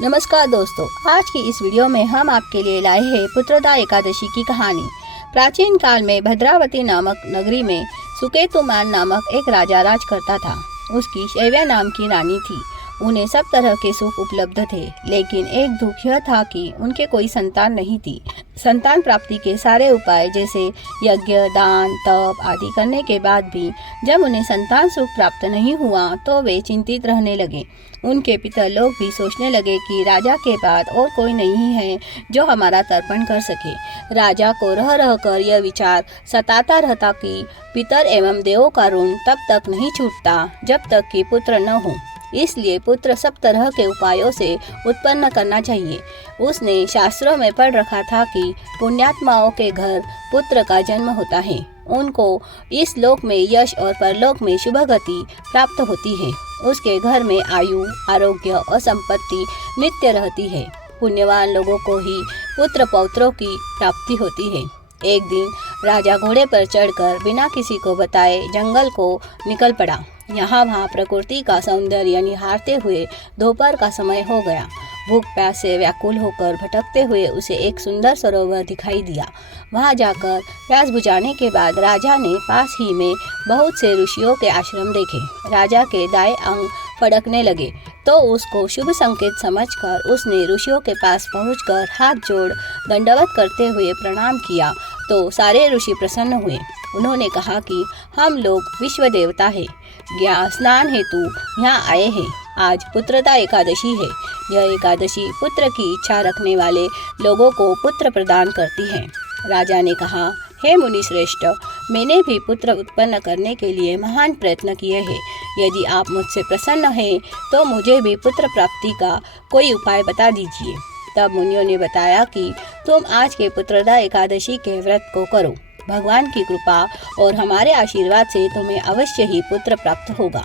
नमस्कार दोस्तों, आज की इस वीडियो में हम आपके लिए लाए हैं पुत्रदा एकादशी की कहानी। प्राचीन काल में भद्रावती नामक नगरी में सुकेतुमान नामक एक राजा राज करता था। उसकी शैव्या नाम की रानी थी। उन्हें सब तरह के सुख उपलब्ध थे, लेकिन एक दुख यह था कि उनके कोई संतान नहीं थी। संतान प्राप्ति के सारे उपाय जैसे यज्ञ, दान, तप आदि करने के बाद भी जब उन्हें संतान सुख प्राप्त नहीं हुआ तो वे चिंतित रहने लगे। उनके पितर लोग भी सोचने लगे कि राजा के बाद और कोई नहीं है जो हमारा तर्पण कर सके। राजा को रह रह कर यह विचार सताता रहता कि पितर एवं देवों का ऋण तब तक नहीं छूटता जब तक कि पुत्र न हो, इसलिए पुत्र सब तरह के उपायों से उत्पन्न करना चाहिए। उसने शास्त्रों में पढ़ रखा था कि पुण्यात्माओं के घर पुत्र का जन्म होता है, उनको इस लोक में यश और परलोक में शुभ गति प्राप्त होती है। उसके घर में आयु, आरोग्य और संपत्ति नित्य रहती है। पुण्यवान लोगों को ही पुत्र पौत्रों की प्राप्ति होती है। एक दिन राजा घोड़े पर चढ़कर बिना किसी को बताए जंगल को निकल पड़ा। यहाँ वहाँ प्रकृति का सौंदर्य निहारते हुए दोपहर का समय हो गया। भूख प्यास से व्याकुल होकर भटकते हुए उसे एक सुंदर सरोवर दिखाई दिया। वहाँ जाकर प्यास बुझाने के बाद राजा ने पास ही में बहुत से ऋषियों के आश्रम देखे। राजा के दाएं अंग फड़कने लगे तो उसको शुभ संकेत समझकर उसने ऋषियों के पास पहुंचकर हाथ जोड़ दंडवत करते हुए प्रणाम किया तो सारे ऋषि प्रसन्न हुए। उन्होंने कहा कि हम लोग विश्व देवता है, ज्ञान स्नान हेतु यहाँ आए हैं। आज पुत्रदा एकादशी है। यह एकादशी पुत्र की इच्छा रखने वाले लोगों को पुत्र प्रदान करती है। राजा ने कहा, हे मुनि श्रेष्ठ, मैंने भी पुत्र उत्पन्न करने के लिए महान प्रयत्न किए हैं। यदि आप मुझसे प्रसन्न हैं तो मुझे भी पुत्र प्राप्ति का कोई उपाय बता दीजिए। तब मुनियों ने बताया कि तुम आज के पुत्रदा एकादशी के व्रत को करो। भगवान की कृपा और हमारे आशीर्वाद से तुम्हें अवश्य ही पुत्र प्राप्त होगा।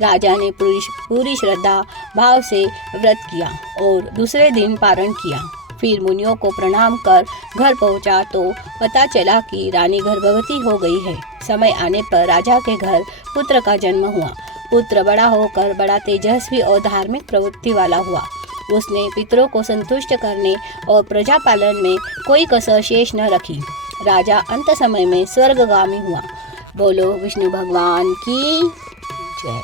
राजा ने पूरी श्रद्धा भाव से व्रत किया और दूसरे दिन पारण किया। फिर मुनियों को प्रणाम कर घर पहुंचा तो पता चला कि रानी गर्भवती हो गई है। समय आने पर राजा के घर पुत्र का जन्म हुआ। पुत्र बड़ा होकर बड़ा तेजस्वी और धार्मिक प्रवृत्ति वाला हुआ। उसने पितरों को संतुष्ट करने और प्रजा पालन में कोई कसर शेष न रखी। राजा अंत समय में स्वर्गगामी हुआ। बोलो विष्णु भगवान की जय।